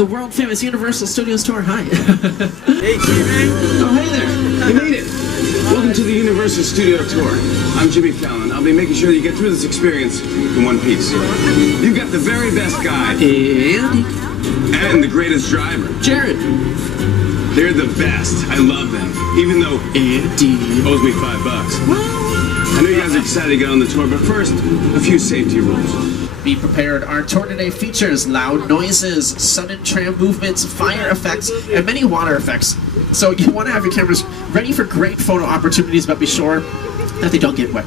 the world-famous Universal Studios tour. Hi. Hey, Jimmy. Oh, hey there. You made it. Welcome to the Universal Studio Tour. I'm Jimmy Fallon. I'll be making sure that you get through this experience in one piece. You've got the very best guide. And the greatest driver. Jared. They're the best. I love them. Even though Andy owes me $5. I know you guys are excited to get on the tour, but first, a few safety rules. Be prepared. Our tour today features loud noises, sudden tram movements, fire effects, and many water effects. So you want to have your cameras ready for great photo opportunities, but be sure that they don't get wet.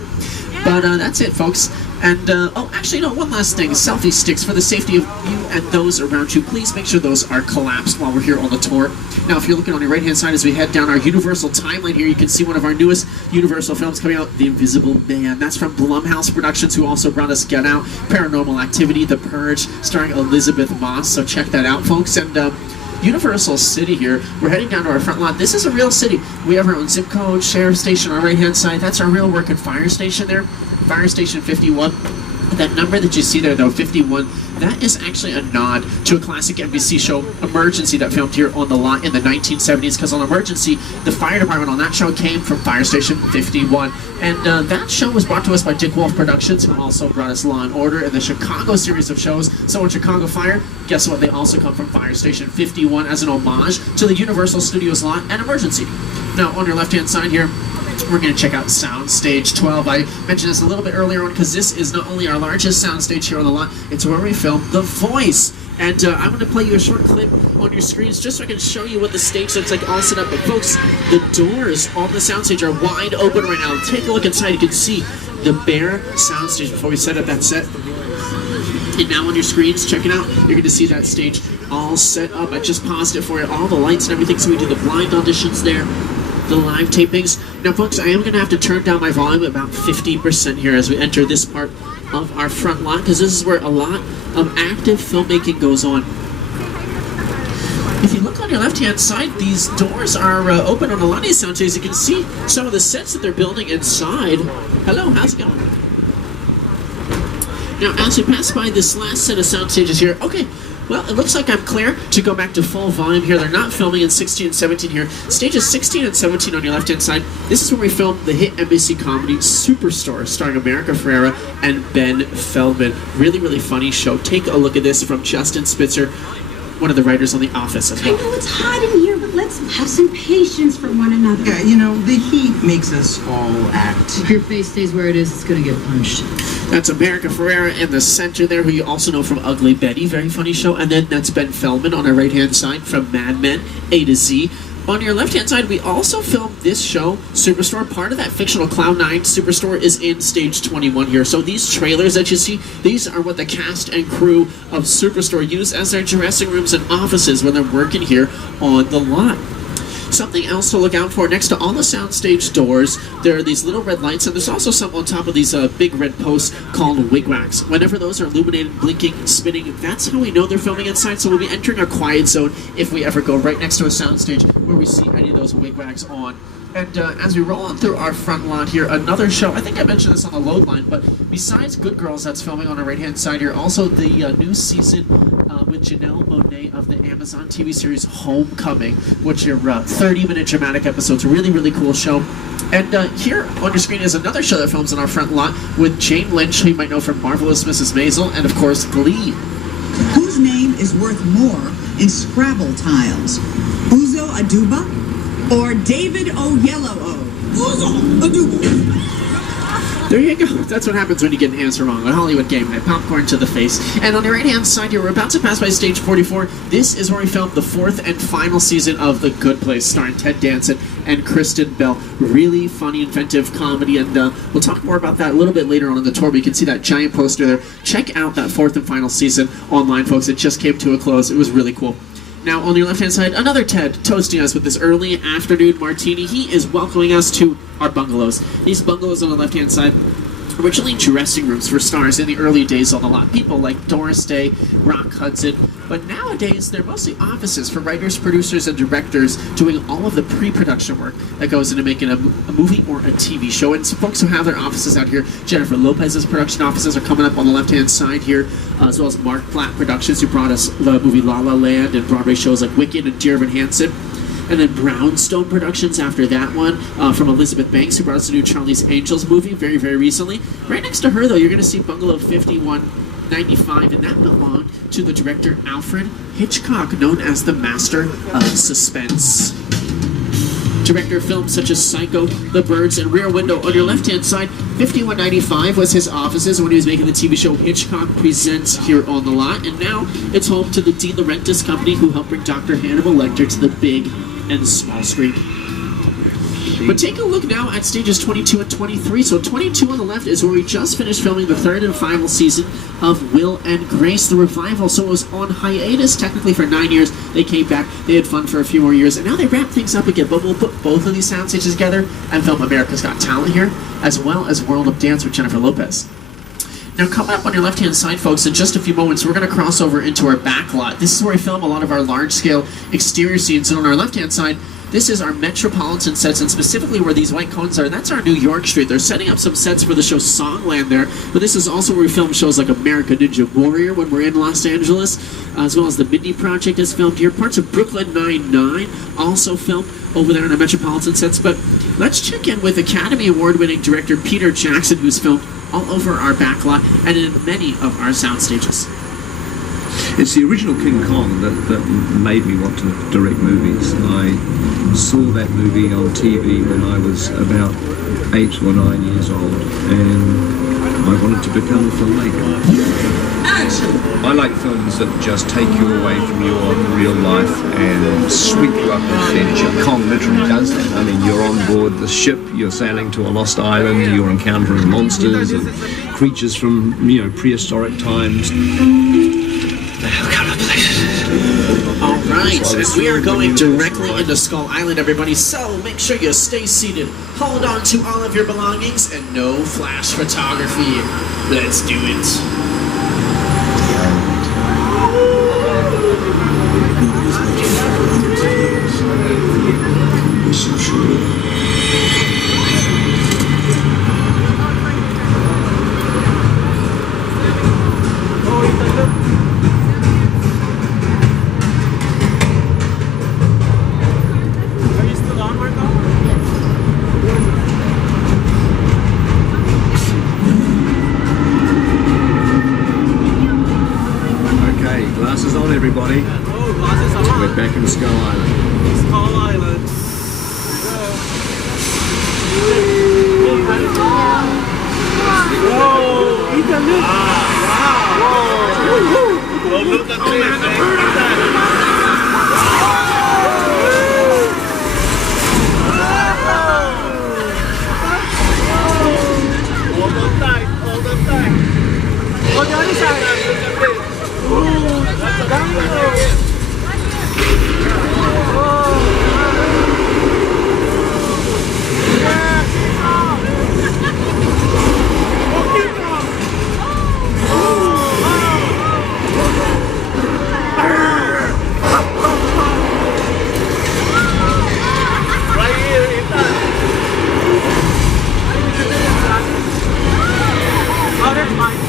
But that's it, folks. And, oh, actually, no, one last thing. Selfie sticks for the safety of you and those around you. Please make sure those are collapsed while we're here on the tour. Now, if you're looking on your right-hand side as we head down our Universal timeline here, you can see one of our newest Universal films coming out, The Invisible Man. That's from Blumhouse Productions, who also brought us Get Out, Paranormal Activity, The Purge, starring Elizabeth Moss. So check that out, folks. And, Universal City here. We're heading down to our front lot. This is a real city. We have our own zip code, sheriff station on our right-hand side. That's our real working fire station there. Fire Station 51. That number that you see there, though, 51, that is actually a nod to a classic NBC show, Emergency, that filmed here on the lot in the 1970s, because on Emergency, the fire department on that show came from Fire Station 51. And that show was brought to us by Dick Wolf Productions, who also brought us Law & Order and the Chicago series of shows. So on Chicago Fire, guess what? They also come from Fire Station 51 as an homage to the Universal Studios lot and Emergency. Now, on your left-hand side here, we're going to check out Soundstage 12. I mentioned this a little bit earlier on because this is not only our largest soundstage here on the lot, it's where we film The Voice. And I'm going to play you a short clip on your screens just so I can show you what the stage looks like all set up. But folks, the doors on the soundstage are wide open right now. Take a look inside. You can see the bare soundstage before we set up that set. And now on your screens, check it out. You're going to see that stage all set up. I just paused it for you, all the lights and everything. So we do the blind auditions there, the live tapings. Now, folks, I am going to have to turn down my volume about 50% here as we enter this part of our front lot, because this is where a lot of active filmmaking goes on. If you look on your left-hand side, these doors are open on a lot of these soundstages. You can see some of the sets that they're building inside. Hello, how's it going? Now, as we pass by this last set of soundstages here, okay, well, it looks like I'm clear to go back to full volume here. They're not filming in 16 and 17 here. Stages 16 and 17 on your left-hand side. This is where we filmed the hit NBC comedy Superstore, starring America Ferrera and Ben Feldman. Really, really funny show. Take a look at this from Justin Spitzer, one of the writers on The Office as well. I know it's hot in here, but let's have some patience for one another. Yeah, you know, the heat makes us all act. If your face stays where it is, it's gonna get punched. That's America Ferrera in the center there, who you also know from Ugly Betty, very funny show. And then that's Ben Feldman on our right-hand side from Mad Men, A to Z. On your left-hand side, we also filmed this show, Superstore. Part of that fictional Cloud 9 Superstore is in stage 21 here. So these trailers that you see, these are what the cast and crew of Superstore use as their dressing rooms and offices when they're working here on the lot. Something else to look out for, next to all the soundstage doors, there are these little red lights, and there's also some on top of these big red posts called wigwags. Whenever those are illuminated, blinking, spinning, that's how we know they're filming inside, so we'll be entering a quiet zone if we ever go right next to a soundstage where we see any of those wigwags on. And as we roll on through our front lot here, another show, I think I mentioned this on the load line, but besides Good Girls that's filming on our right-hand side here, also the new season with Janelle Monáe of the Amazon TV series Homecoming, which are 30-minute dramatic episodes. Really, really cool show. And here on your screen is another show that films on our front lot with Jane Lynch, who you might know from Marvelous Mrs. Maisel, and of course, Glee. Whose name is worth more in Scrabble tiles? Uzo Aduba or David Oyelowo? Uzo Aduba. There you go. That's what happens when you get an answer wrong on Hollywood Game Night. Popcorn to the face. And on the right-hand side here, we're about to pass by stage 44. This is where we filmed the fourth and final season of The Good Place, starring Ted Danson and Kristen Bell. Really funny, inventive comedy, and we'll talk more about that a little bit later on in the tour, but you can see that giant poster there. Check out that fourth and final season online, folks. It just came to a close. It was really cool. Now, on your left-hand side, another Ted toasting us with this early afternoon martini. He is welcoming us to are bungalows. These bungalows on the left-hand side, originally dressing rooms for stars in the early days on the lot. People like Doris Day, Rock Hudson, but nowadays they're mostly offices for writers, producers, and directors doing all of the pre-production work that goes into making a movie or a TV show. And some folks who have their offices out here, Jennifer Lopez's production offices are coming up on the left-hand side here, as well as Mark Platt Productions, who brought us the movie La La Land and Broadway shows like Wicked and Dear Evan Hansen. And then Brownstone Productions after that one, from Elizabeth Banks, who brought us the new Charlie's Angels movie very, very recently. Right next to her, though, you're going to see Bungalow 5195, and that belonged to the director Alfred Hitchcock, known as the Master of Suspense. Director of films such as Psycho, The Birds, and Rear Window. On your left-hand side, 5195 was his offices when he was making the TV show Hitchcock Presents here on the lot, and now it's home to the De Laurentiis company, who helped bring Dr. Hannibal Lecter to the big and small screen. But take a look now at stages 22 and 23. So 22 on the left is where we just finished filming the third and final season of Will and Grace, the revival. So it was on hiatus technically for 9 years. They came back, they had fun for a few more years, and now they wrap things up again. But we'll put both of these sound stages together and film America's Got Talent here, as well as World of Dance with Jennifer Lopez. Now, coming up on your left-hand side, folks, in just a few moments, we're going to cross over into our back lot. This is where we film a lot of our large-scale exterior scenes. And on our left-hand side, this is our Metropolitan Sets, and specifically where these white cones are, that's our New York Street. They're setting up some sets for the show Songland there, but this is also where we film shows like American Ninja Warrior when we're in Los Angeles, as well as the Mindy Project is filmed here. Parts of Brooklyn Nine-Nine also filmed over there in the Metropolitan Sets. But let's check in with Academy Award-winning director Peter Jackson, who's filmed all over our backlot and in many of our sound stages. It's the original King Kong that made me want to direct movies. I saw that movie on TV when I was about 8 or 9 years old, and I wanted to become a filmmaker. Action! I like films that just take you away from your real life and sweep you up with adventure. Kong literally does that. I mean, you're on board the ship, you're sailing to a lost island, you're encountering monsters and creatures from, prehistoric times. Alright, and we are going directly into Skull Island, everybody, so make sure you stay seated, hold on to all of your belongings, and no flash photography. Let's do it. Glasses on, everybody. Oh, glasses on. We're back in Skull Island. Skull Island. Whoa! Ethan, look! Wow! Whoa! Look at this! Hold on tight, hold on tight. On the other side. Look at this. Ooh, that's a bungalow. Right here, Ethan. Oh, that's mine.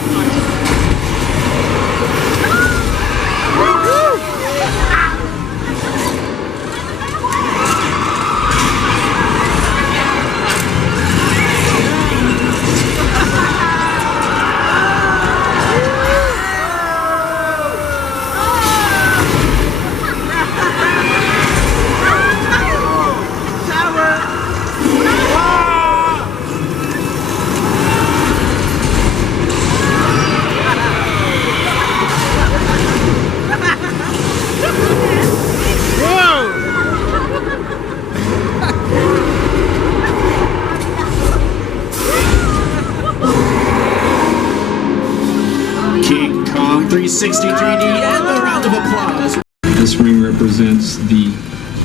King Kong 360 3D and a round of applause. This ring represents the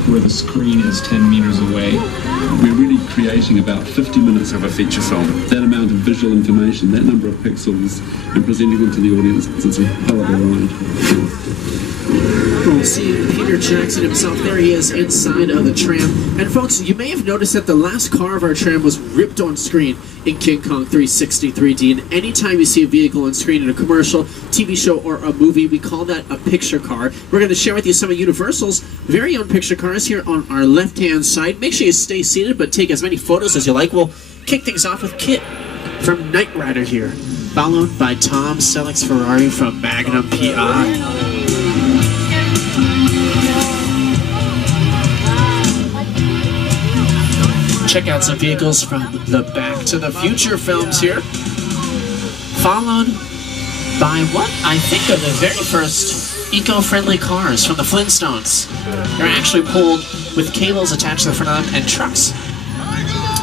where the screen is 10 meters away. We're really creating about 50 minutes of a feature film. That amount of visual information, that number of pixels, and presenting them to the audience, it's a hell of a ride. We'll see Peter Jackson himself. There he is inside of the tram. And folks, you may have noticed that the last car of our tram was ripped on screen in King Kong 360 3D. And anytime you see a vehicle on screen in a commercial, TV show, or a movie, we call that a picture car. We're going to share with you some of Universal's very own picture cars here on our left-hand side. Make sure you stay seated, but take as many photos as you like. We'll kick things off with Kit from Knight Rider here, followed by Tom Selleck's Ferrari from Magnum PI. Check out some vehicles from the Back to the Future films here, followed by what I think are the very first eco-friendly cars from the Flintstones. They're actually pulled with cables attached to the front of them and trucks.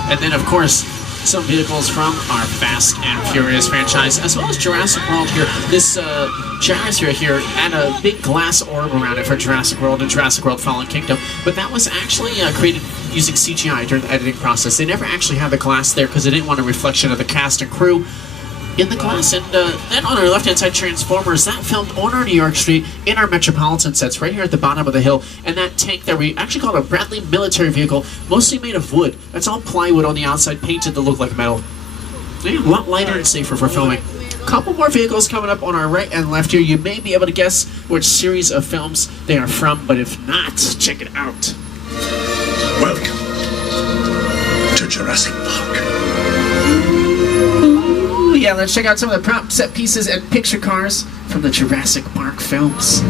And then, of course, some vehicles from our Fast and Furious franchise, as well as Jurassic World here. This gyrosphere here had a big glass orb around it for Jurassic World and Jurassic World Fallen Kingdom, but that was actually created using CGI during the editing process. They never actually had the glass there because they didn't want a reflection of the cast and crew in the glass. And then on our left-hand side, Transformers, that filmed on our New York Street in our Metropolitan Sets right here at the bottom of the hill. And that tank there, we actually called a Bradley military vehicle, mostly made of wood. That's all plywood on the outside, painted to look like metal. Yeah, a lot lighter and safer for filming. Couple more vehicles coming up on our right and left here. You may be able to guess which series of films they are from, but if not, check it out. Welcome to Jurassic Park. Ooh, yeah, let's check out some of the prop set pieces and picture cars from the Jurassic Park films.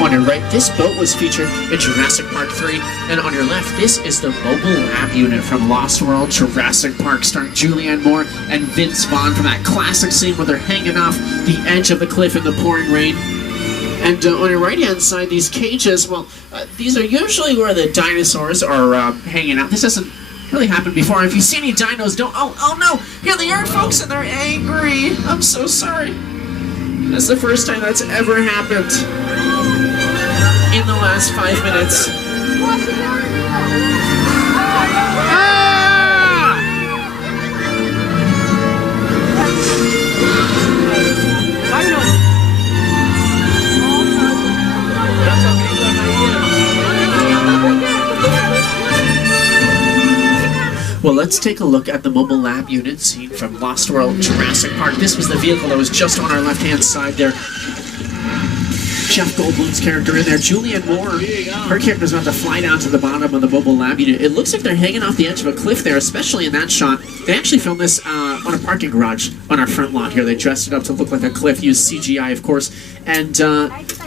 On your right, this boat was featured in Jurassic Park 3, and on your left, this is the mobile lab unit from Lost World Jurassic Park, starring Julianne Moore and Vince Vaughn from that classic scene where they're hanging off the edge of the cliff in the pouring rain. And on your right-hand side, these cages, well, these are usually where the dinosaurs are hanging out. This hasn't really happened before. If you see any dinos, don't... Oh no! Here they are, folks, and they're angry! I'm so sorry. That's the first time that's ever happened in the last 5 minutes. Well, let's take a look at the mobile lab unit seen from Lost World Jurassic Park. This was the vehicle that was just on our left-hand side there. Jeff Goldblum's character in there. Julianne Moore, her character's about to fly down to the bottom of the mobile lab unit. It looks like they're hanging off the edge of a cliff there, especially in that shot. They actually filmed this on a parking garage on our front lot here. They dressed it up to look like a cliff, used CGI, of course. And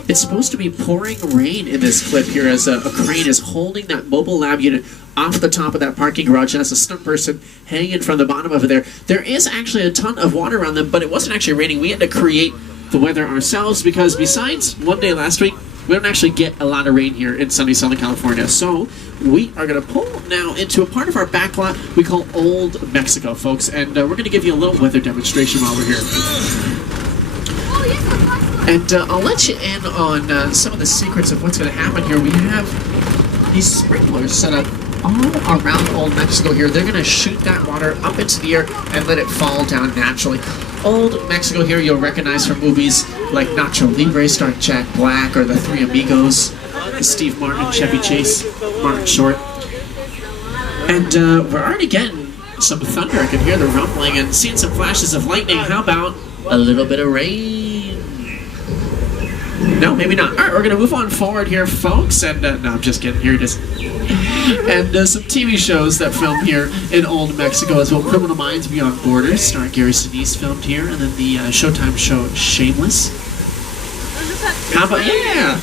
it's supposed to be pouring rain in this clip here as a crane is holding that mobile lab unit off the top of that parking garage, and as a stunt person hanging from the bottom of it there. There is actually a ton of water around them, but it wasn't actually raining. We had to create the weather ourselves because besides one day last week, we don't actually get a lot of rain here in sunny Southern California. So we are going to pull now into a part of our back lot we call Old Mexico, folks, and we're going to give you a little weather demonstration while we're here. And I'll let you in on some of the secrets of what's going to happen here. We have these sprinklers set up all around Old Mexico here. They're going to shoot that water up into the air and let it fall down naturally. Old Mexico here you'll recognize from movies like Nacho Libre starring Jack Black, or The Three Amigos, Steve Martin, Chevy Chase, Martin Short. And we're already getting some thunder. I can hear the rumbling and seeing some flashes of lightning. How about a little bit of rain? No, maybe not. All right, we're going to move on forward here, folks. And no, I'm just kidding. Here it is. And some TV shows that filmed here in Old Mexico as well. Criminal Minds Beyond Borders, starring Gary Sinise, filmed here. And then the Showtime show Shameless. How about, yeah!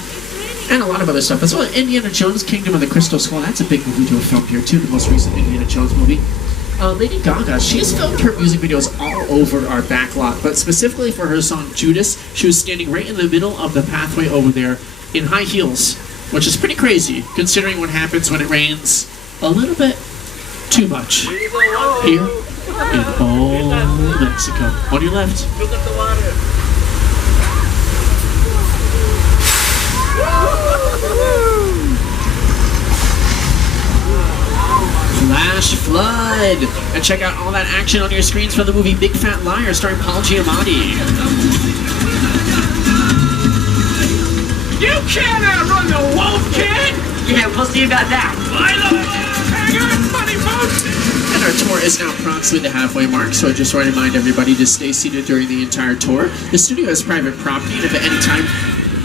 And a lot of other stuff as well. Indiana Jones, Kingdom of the Crystal Skull. That's a big movie to have filmed here, too. The most recent Indiana Jones movie. Lady Gaga, she has filmed her music videos all over our backlot, but specifically for her song Judas, she was standing right in the middle of the pathway over there in high heels, which is pretty crazy, considering what happens when it rains a little bit too much here in all Mexico. On your left. Look at the water. Flash flood! And check out all that action on your screens from the movie Big Fat Liar starring Paul Giamatti. You can't outrun the wolf, kid! Yeah, we'll see about that. I love funny folks! And our tour is now approximately the halfway mark, so I just want to remind everybody to stay seated during the entire tour. The studio is private property, and if at any time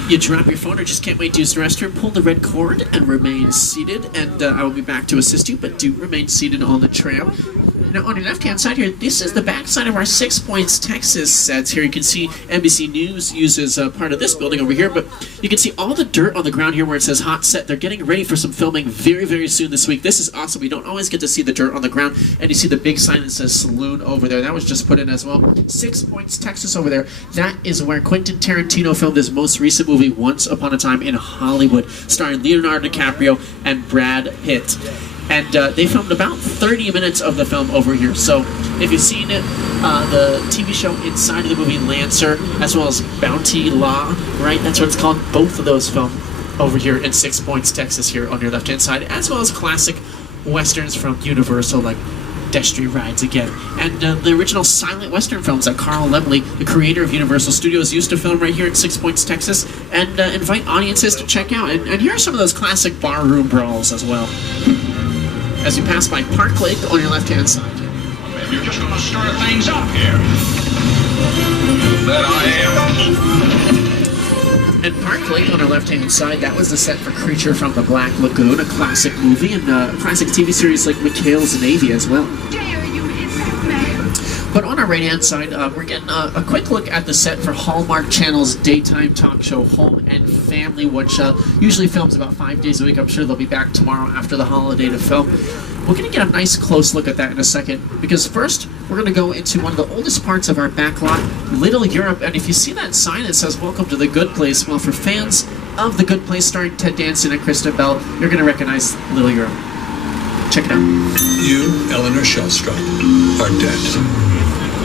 you drop your phone or just can't wait to use the restroom, pull the red cord and remain seated, and I will be back to assist you, but do remain seated on the tram. Now, on your left-hand side here, this is the backside of our 6 Points, Texas sets. Here you can see NBC News uses part of this building over here, but you can see all the dirt on the ground here where it says hot set. They're getting ready for some filming very, very soon this week. This is awesome. We don't always get to see the dirt on the ground, and you see the big sign that says Saloon over there. That was just put in as well. 6 Points, Texas over there. That is where Quentin Tarantino filmed his most recent movie, Once Upon a Time in Hollywood, starring Leonardo DiCaprio and Brad Pitt. And they filmed about 30 minutes of the film over here. So if you've seen it, the TV show inside of the movie Lancer, as well as Bounty Law, right? That's what it's called. Both of those filmed over here in 6 Points, Texas, here on your left-hand side, as well as classic westerns from Universal, like Destry Rides Again. And the original silent western films that Carl Laemmle, the creator of Universal Studios, used to film right here in 6 Points, Texas, and invite audiences to check out. And here are some of those classic barroom brawls as well. As you pass by Park Lake on your left-hand side. You're just gonna stir things up here. That I am. And Park Lake on our left-hand side, that was the set for Creature from the Black Lagoon, a classic movie, and a classic TV series like McHale's Navy as well. But on our right-hand side, we're getting a quick look at the set for Hallmark Channel's daytime talk show, Home and Family, which usually films about 5 days a week. I'm sure they'll be back tomorrow after the holiday to film. We're going to get a nice close look at that in a second, because first, we're going to go into one of the oldest parts of our backlot, Little Europe, and if you see that sign that says, Welcome to the Good Place, well, for fans of The Good Place starring Ted Danson and Kristen Bell, you're going to recognize Little Europe. Check it out. You, Eleanor Shellstrop, are dead.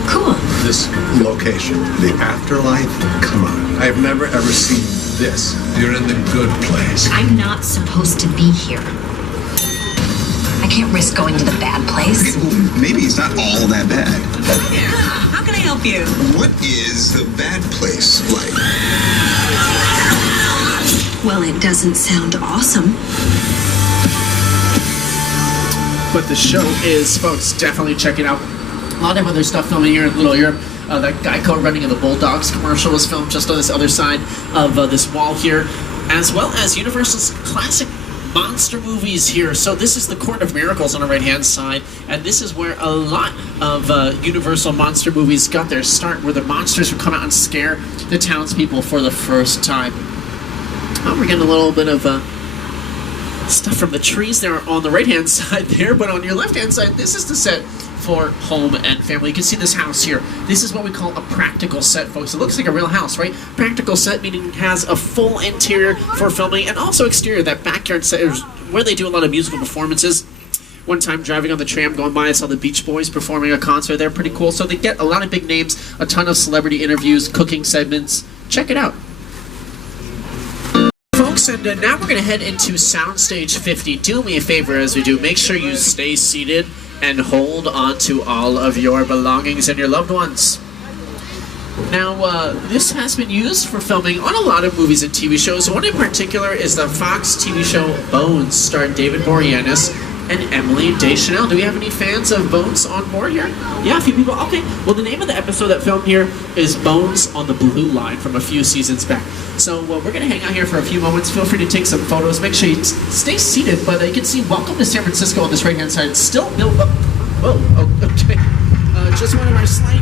Cool. This location, the afterlife, come on. I have never ever seen this. You're in the good place. I'm not supposed to be here. I can't risk going to the bad place. Okay, well, maybe it's not all that bad. How can I help you? What is the bad place like? Well, it doesn't sound awesome. But the show is, folks, definitely check it out. A lot of other stuff filming here in Little Europe. That Geico running of the Bulldogs commercial was filmed just on this other side of this wall here, as well as Universal's classic monster movies here. So this is the Court of Miracles on the right-hand side, and this is where a lot of Universal monster movies got their start, where the monsters would come out and scare the townspeople for the first time. Oh, we're getting a little bit of stuff from the trees there on the right-hand side there, but on your left-hand side, this is the set for Home and Family. You can see this house here. This is what we call a practical set, folks. It looks like a real house, right? Practical set meaning it has a full interior for filming and also exterior. That backyard set is where they do a lot of musical performances. One time driving on the tram going by, I saw the Beach Boys performing a concert there. Pretty cool. So they get a lot of big names, a ton of celebrity interviews, cooking segments. Check it out. Folks, and now we're going to head into Soundstage 50. Do me a favor as we do. Make sure you stay seated and hold on to all of your belongings and your loved ones. Now, this has been used for filming on a lot of movies and TV shows. One in particular is the Fox TV show Bones, starring David Boreanaz and Emily Deschanel. Do we have any fans of Bones on board here? Yeah, a few people. Okay. Well, the name of the episode that filmed here is Bones on the Blue Line from a few seasons back. So we're going to hang out here for a few moments. Feel free to take some photos. Make sure you stay seated. But you can see Welcome to San Francisco on this right-hand side. It's still built up. Whoa. Oh, okay. Just one of our slight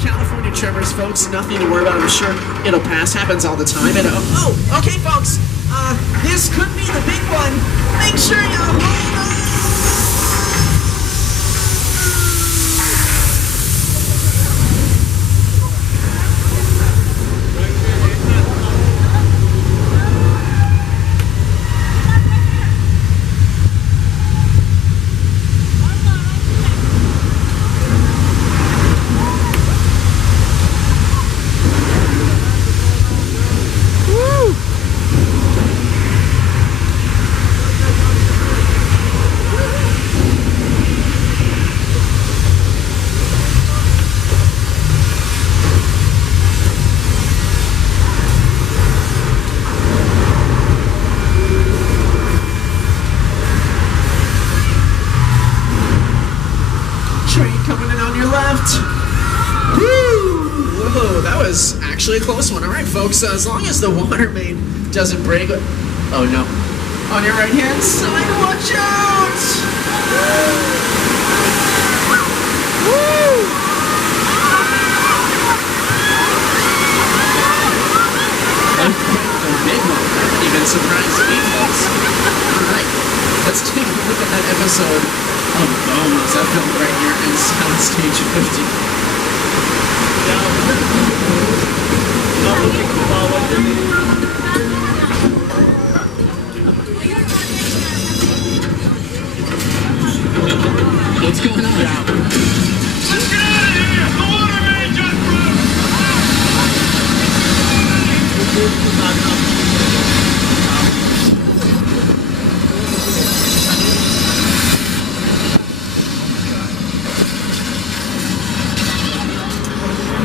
California tremors, folks. Nothing to worry about. I'm sure it'll pass. Happens all the time. And okay, folks. This could be the big one. Make sure you hold on. left. Woo! Whoa, that was actually a close one. All right, folks, as long as the water main doesn't break. Oh no. On your right hand side, watch out! Woo! A big one. That even surprised me, folks. Alright, let's take a look at that episode of Bones that filmed right here in Soundstage 50. What's going on? Let's get out of here! The water main just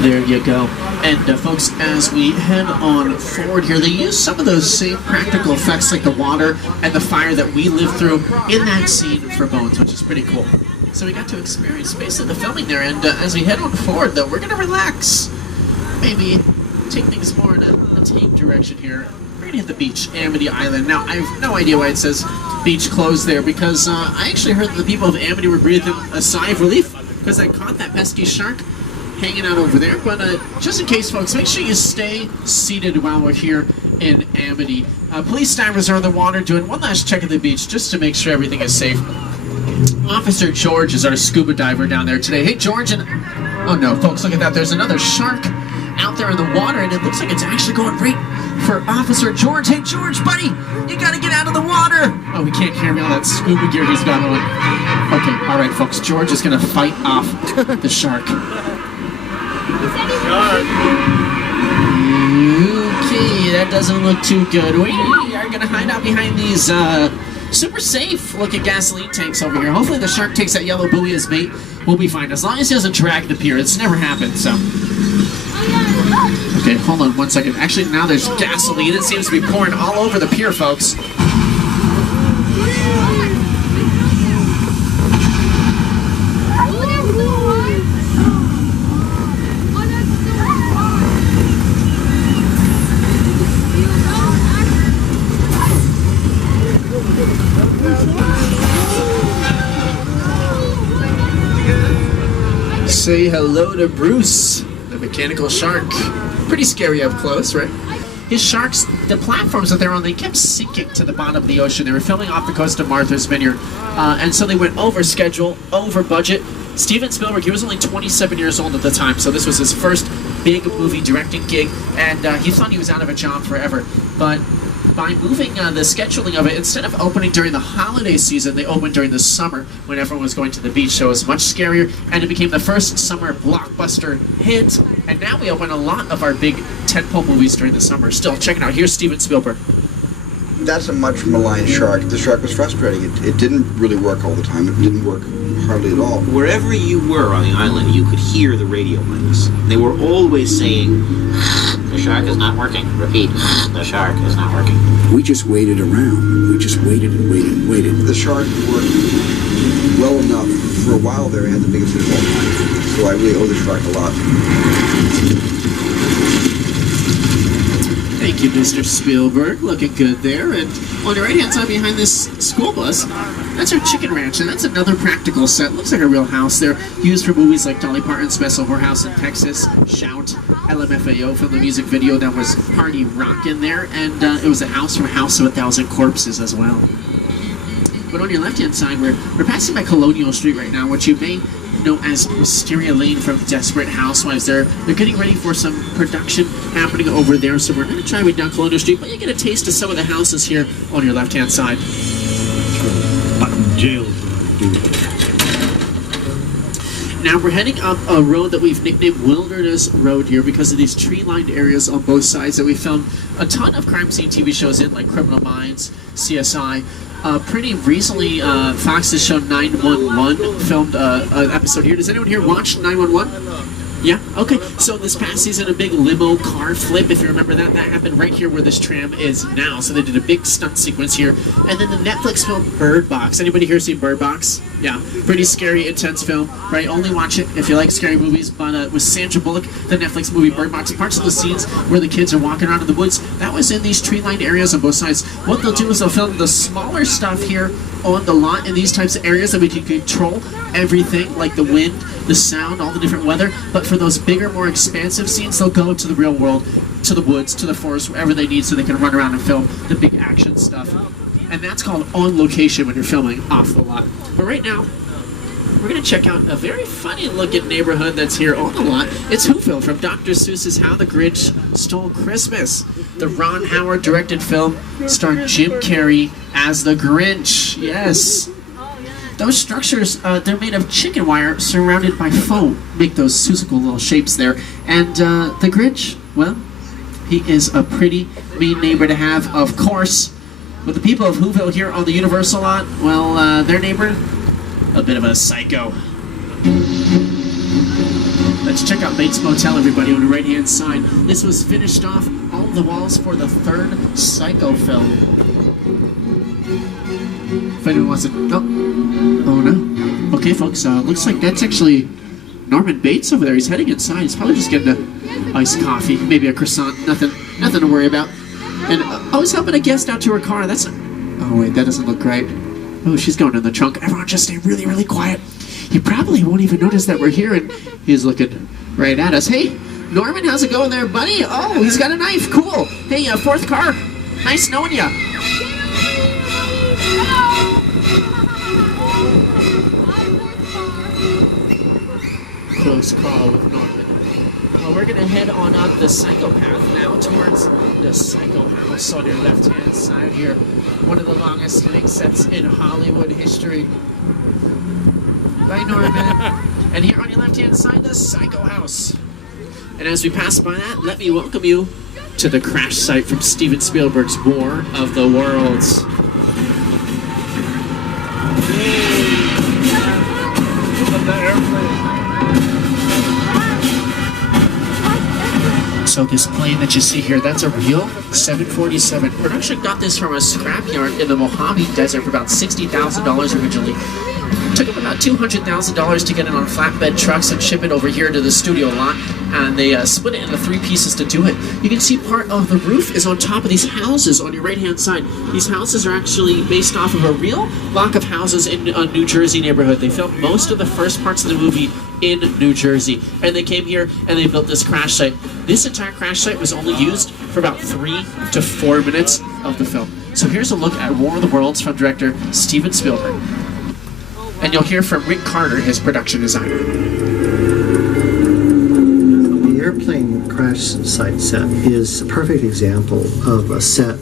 There you go. And folks, as we head on forward here, they use some of those same practical effects like the water and the fire that we lived through in that scene for Bones, which is pretty cool. So we got to experience basically the filming there, and as we head on forward, though, we're going to relax. Maybe take things more in a tame direction here. We're going to hit the beach, Amity Island. Now, I have no idea why it says beach closed there, because I actually heard that the people of Amity were breathing a sigh of relief because they caught that pesky shark hanging out over there. But just in case, folks, make sure you stay seated while we're here in Amity. Police divers are in the water doing one last check at the beach just to make sure everything is safe. Officer George is our scuba diver down there today. Hey, George, and oh no, folks, look at that. There's another shark out there in the water, and it looks like it's actually going right for Officer George. Hey, George, buddy, you gotta get out of the water. Oh, we can't hear me, all that scuba gear he's got on. Okay, all right, folks, George is gonna fight off the shark. Okay, that doesn't look too good. We are gonna hide out behind these super safe looking gasoline tanks over here. Hopefully the shark takes that yellow buoy as bait. We'll be fine as long as he doesn't drag the pier. It's never happened, so. Okay, hold on one second. Actually, now there's gasoline. It seems to be pouring all over the pier, folks. Say hello to Bruce, the mechanical shark. Pretty scary up close, right? His sharks, the platforms that they're on, they kept sinking to the bottom of the ocean. They were filming off the coast of Martha's Vineyard, and so they went over schedule, over budget. Steven Spielberg, he was only 27 years old at the time, so this was his first big movie directing gig, and he thought he was out of a job forever. But by moving the scheduling of it, instead of opening during the holiday season, they opened during the summer when everyone was going to the beach, so it was much scarier, and it became the first summer blockbuster hit. And now we open a lot of our big tentpole movies during the summer. Still, check it out. Here's Steven Spielberg. That's a much maligned shark. The shark was frustrating. It didn't really work all the time. It didn't work hardly at all. Wherever you were on the island, you could hear the radio mics. They were always saying, "The shark is not working." Repeat, "The shark is not working." We just waited around. We just waited and waited and waited. The shark worked well enough. For a while there, it had the biggest hit of all time. So I really owe the shark a lot. Thank you, Mr. Spielberg. Looking good there. And on the right-hand side behind this school bus, that's our chicken ranch, and that's another practical set. Looks like a real house there, used for movies like Dolly Parton's Special Whorehouse in Texas, Shout, LMFAO from the music video that was Party Rock in there, and it was a house from House of a Thousand Corpses as well. But on your left-hand side, we're passing by Colonial Street right now, which you may know as Wisteria Lane from Desperate Housewives. They're getting ready for some production happening over there, so we're going to try right down Colonial Street, but you get a taste of some of the houses here on your left-hand side. Jail. Now we're heading up a road that we've nicknamed Wilderness Road here because of these tree-lined areas on both sides that we filmed a ton of crime scene TV shows in, like Criminal Minds, CSI. Pretty recently, Fox's show 911 filmed an episode here. Does anyone here watch 911? Yeah, okay. So this past season, a big limo car flip, if you remember that happened right here where this tram is now. So they did a big stunt sequence here. And then the Netflix film Bird Box. Anybody here see Bird Box? Yeah, pretty scary, intense film, right? Only watch it if you like scary movies. But with Sandra Bullock, the Netflix movie Bird Box, parts of the scenes where the kids are walking around in the woods, that was in these tree-lined areas on both sides. What they'll do is they'll film the smaller stuff here on the lot in these types of areas that we can control everything, like the wind, the sound, all the different weather. But for those bigger, more expansive scenes, they'll go to the real world, to the woods, to the forest, wherever they need so they can run around and film the big action stuff. And that's called on location when you're filming off the lot. But right now, we're going to check out a very funny looking neighborhood that's here on the lot. It's Whoville from Dr. Seuss's How the Grinch Stole Christmas. The Ron Howard directed film starred Jim Carrey as the Grinch. Yes. Those structures, they're made of chicken wire surrounded by foam. Make those Seussical little shapes there. And the Grinch, well, he is a pretty mean neighbor to have, of course. But the people of Whoville here on the Universal lot, well, their neighbor, a bit of a psycho. Let's check out Bates Motel, everybody, on the right-hand side. This was finished off on the walls for the third Psycho film. If anyone wants to... Oh no. Okay, folks, looks like that's actually Norman Bates over there. He's heading inside. He's probably just getting a iced coffee, maybe a croissant. Nothing to worry about. And he's helping a guest out to her car. That's... Oh, wait, that doesn't look right. Oh, she's going in the trunk. Everyone just stay really, really quiet. He probably won't even notice that we're here, and he's looking right at us. Hey, Norman, how's it going there, buddy? Oh, he's got a knife. Cool. Hey, fourth car. Nice knowing ya. Close call with Norman. Well, we're going to head on up the psychopath now towards the Psycho House on your left-hand side here. One of the longest link sets in Hollywood history. Bye, Norman. And here on your left-hand side, the Psycho House. And as we pass by that, let me welcome you to the crash site from Steven Spielberg's War of the Worlds. So this plane that you see here, that's a real 747. Production got this from a scrapyard in the Mojave Desert for about $60,000 originally. Took them about $200,000 to get it on flatbed trucks and ship it over here to the studio lot, and they split it into 3 pieces to do it. You can see part of the roof is on top of these houses on your right-hand side. These houses are actually based off of a real block of houses in a New Jersey neighborhood. They filmed most of the first parts of the movie in New Jersey, and they came here and they built this crash site. This entire crash site was only used for about 3 to 4 minutes of the film. So here's a look at War of the Worlds from director Steven Spielberg. And you'll hear from Rick Carter, his production designer. The airplane crash site set is a perfect example of a set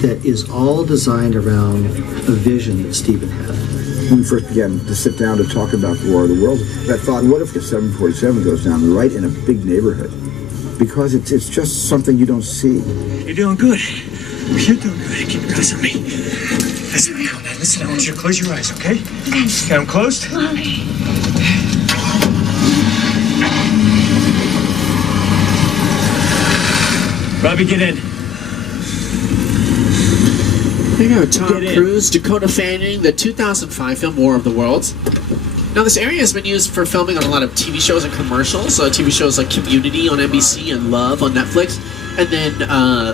that is all designed around a vision that Steven had. When we first began to sit down to talk about the War of the Worlds, I thought, what if the 747 goes down right in a big neighborhood? Because it's just something you don't see. You're doing good. You're doing good. Keep your eyes on me. Listen, listen, I want you to close your eyes, okay? Okay. Got them closed? Robbie, get in. There you go, Tom Cruise, Dakota Fanning, the 2005 film War of the Worlds. Now this area has been used for filming on a lot of TV shows and commercials. TV shows like Community on NBC and Love on Netflix. And then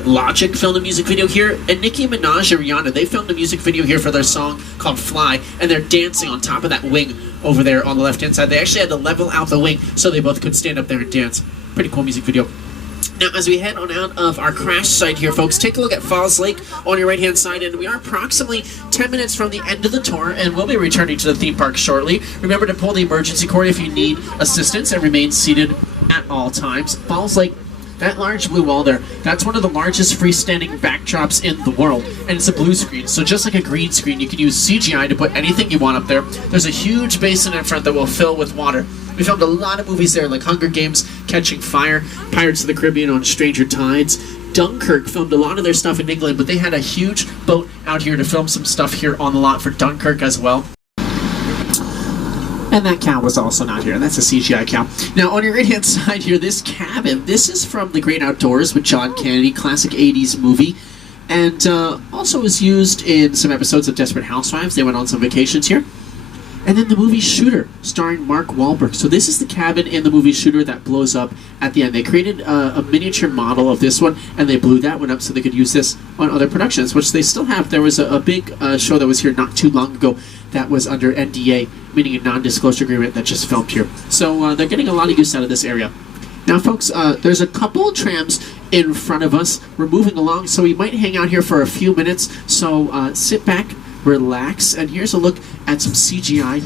Logic filmed a music video here. And Nicki Minaj and Rihanna, they filmed a music video here for their song called Fly. And they're dancing on top of that wing over there on the left-hand side. They actually had to level out the wing so they both could stand up there and dance. Pretty cool music video. Now, as we head on out of our crash site here, folks, take a look at Falls Lake on your right-hand side, and we are approximately 10 minutes from the end of the tour, and we'll be returning to the theme park shortly. Remember to pull the emergency cord if you need assistance and remain seated at all times. Falls Lake, that large blue wall there, that's one of the largest freestanding backdrops in the world, and it's a blue screen, so just like a green screen, you can use CGI to put anything you want up there. There's a huge basin in front that will fill with water. We filmed a lot of movies there, like Hunger Games, Catching Fire, Pirates of the Caribbean on Stranger Tides. Dunkirk filmed a lot of their stuff in England, but they had a huge boat out here to film some stuff here on the lot for Dunkirk as well. And that cow was also not here. That's a CGI cow. Now, on your right-hand side here, this cabin, this is from The Great Outdoors with John Kennedy, classic 80s movie. And also was used in some episodes of Desperate Housewives. They went on some vacations here. And then the movie Shooter, starring Mark Wahlberg. So this is the cabin in the movie Shooter that blows up at the end. They created a miniature model of this one, and they blew that one up so they could use this on other productions, which they still have. There was a big show that was here not too long ago that was under NDA, meaning a non-disclosure agreement, that just filmed here. So they're getting a lot of use out of this area. Now, folks, there's a couple of trams in front of us. We're moving along, so we might hang out here for a few minutes. So sit back, relax, and here's a look at some CGI.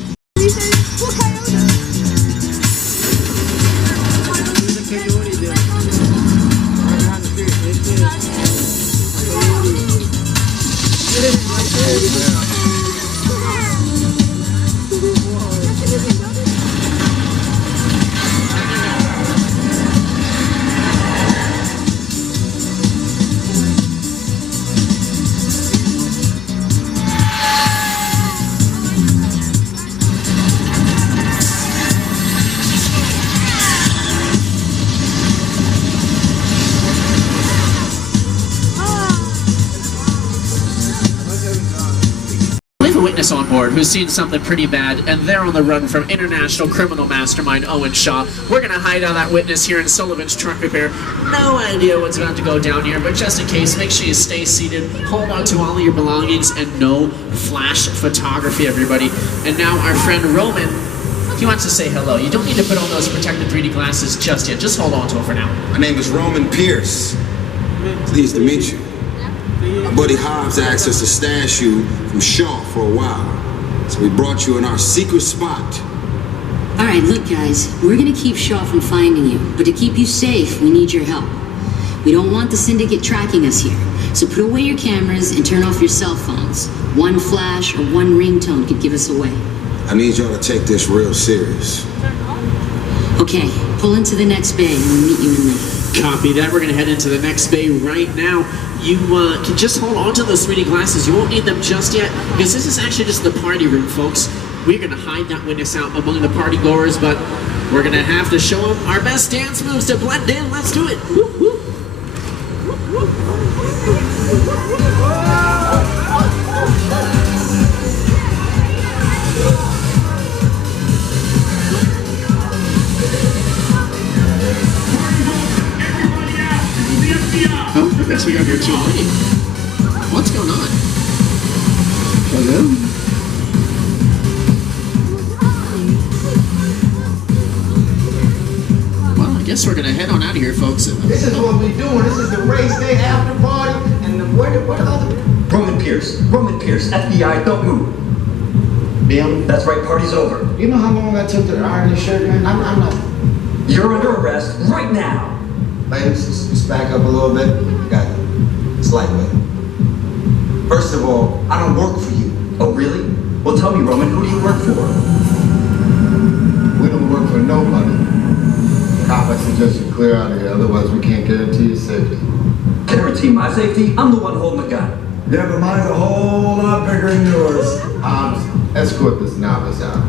Witness on board who's seen something pretty bad, and they're on the run from international criminal mastermind Owen Shaw. We're gonna hide on that witness here in Sullivan's truck repair. No idea what's about to go down here, but just in case, make sure you stay seated, hold on to all of your belongings, and no flash photography, everybody. And now our friend Roman, he wants to say hello. You don't need to put on those protective 3D glasses just yet. Just hold on to it for now. My name is Roman Pierce. Pleased to meet you. My buddy Hobbs asked us to stash you from Shaw for a while, so we brought you in our secret spot. All right, look, guys, we're gonna keep Shaw from finding you, but to keep you safe, we need your help. We don't want the syndicate tracking us here, so put away your cameras and turn off your cell phones. One flash or one ringtone could give us away. I need y'all to take this real serious. Okay, pull into the next bay and we'll meet you in there. Copy that. We're going to head into the next bay right now. You can just hold on to those 3D glasses. You won't need them just yet, because this is actually just the party room, folks. We're going to hide that witness out among the party goers, but we're going to have to show them our best dance moves to blend in. Let's do it. Woo, woo. Oh, I guess we got here too late. What's going on? Hello? Well, I guess we're gonna head on out of here, folks. This is what we doing. This is the race day after party, and what other? Roman Pierce, FBI, don't move. Bill? That's right, party's over. You know how long I took to iron this shirt, man? I'm not. You're under arrest right now. Ladies, just back up a little bit. Got it. It's lightweight. First of all, I don't work for you. Oh, really? Well, tell me, Roman, who do you work for? We don't work for nobody. Cop, I suggest you clear out of here, otherwise we can't guarantee your safety. Guarantee my safety? I'm the one holding the gun. Yeah, but mine's a whole lot bigger than yours. Escort this novice out.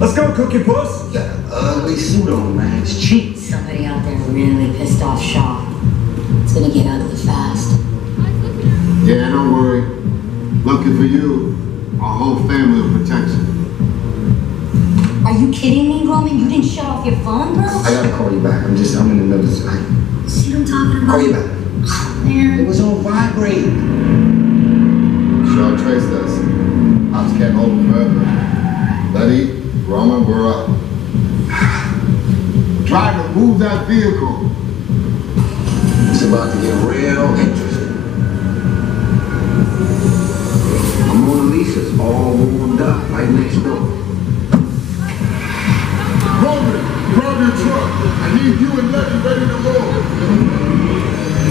Let's go, Cookie Puss. You got an ugly suit on, man. It's cheap. Somebody out there really pissed off Shaw. It's gonna get ugly fast. Yeah, don't worry. Lucky for you, our whole family will protect you. Are you kidding me, Roman? You didn't shut off your phone, bro? I gotta call you back. I'm in the middle of this. See what I'm talking about? Call you back. Man. It was on vibrate. Shaw traced us. Ops can't hold him forever. Letty, Roman, we're up. Trying to move that vehicle. It's about to get real interesting. My Mona Lisa's all warmed up right next door. Roman, grab your truck. I need you and Letty ready to roll.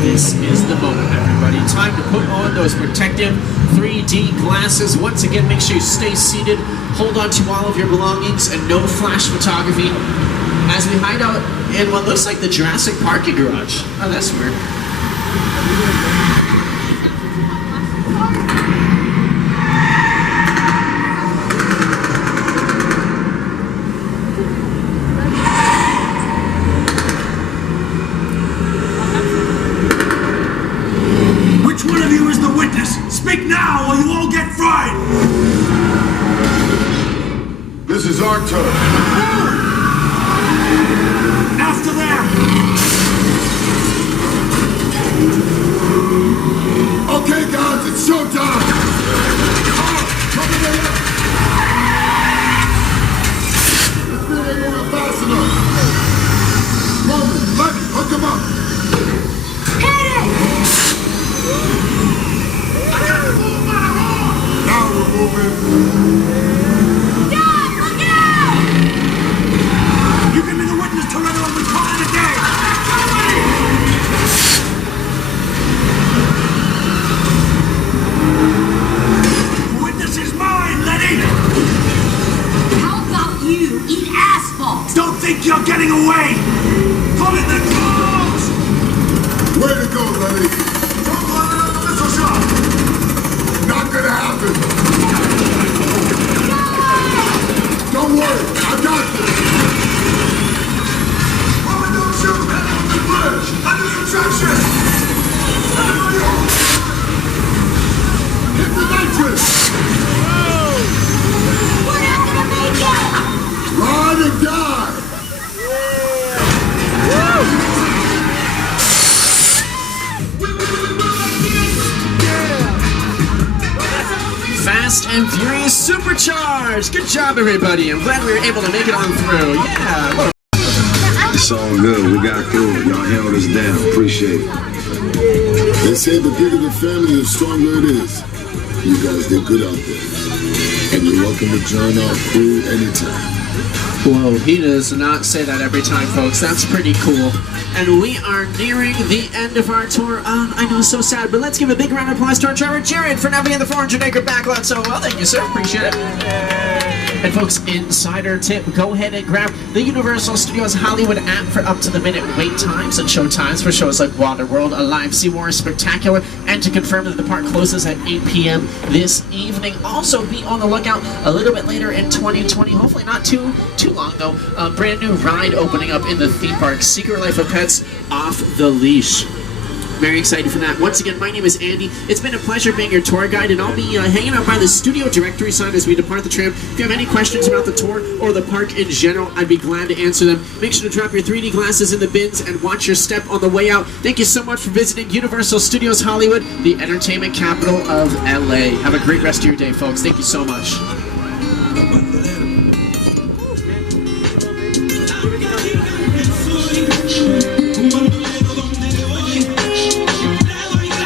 This is the moment, everybody. Time to put on those protective 3D glasses. Once again, make sure you stay seated, hold on to all of your belongings, and no flash photography as we hide out in what looks like the Jurassic Park garage. Oh, that's weird. witness, speak now or you all get fried! This is our turn. After them! Okay, guys, it's showtime! Coming in! This thing ain't going fast enough! Roman, Lenny, hook him up! Hit it! Now we're moving! Dad, look out! You can be the witness to everyone we call in today! The witness is mine, Letty! How about you eat asphalt? Don't think you're getting away! Pull in the clothes! Way to go, Lenny! Don't run another missile shot! Not gonna happen! Don't worry, I got this! Roman, don't shoot! Head on the bridge! Under construction! Everybody hold! Hit the nitrous! We're not gonna make it! Ride or die! Fast and Furious Supercharged! Good job, everybody. I'm glad we were able to make it on through. Yeah. It's all good. We got through it. Y'all held us down. Appreciate it. They say the bigger the family, the stronger it is. You guys did good out there. And you're welcome to join our crew anytime. Whoa, he does not say that every time, folks. That's pretty cool. And we are nearing the end of our tour. I know, so sad, but let's give a big round of applause to our driver, Jared, for navigating the 400-acre backlot so well. Thank you, sir. Appreciate it. And folks, insider tip, go ahead and grab the Universal Studios Hollywood app for up-to-the-minute wait times and show times for shows like Waterworld, Alive, SeaWars, Spectacular, and to confirm that the park closes at 8 p.m. this evening. Also, be on the lookout a little bit later in 2020, hopefully not too long though, a brand new ride opening up in the theme park, Secret Life of Pets Off the Leash. Very excited for that. Once again, my name is Andy. It's been a pleasure being your tour guide, and I'll be hanging out by the studio directory sign as we depart the tram. If you have any questions about the tour or the park in general, I'd be glad to answer them. Make sure to drop your 3D glasses in the bins and watch your step on the way out. Thank you so much for visiting Universal Studios Hollywood, the entertainment capital of LA. Have a great rest of your day, folks. Thank you so much.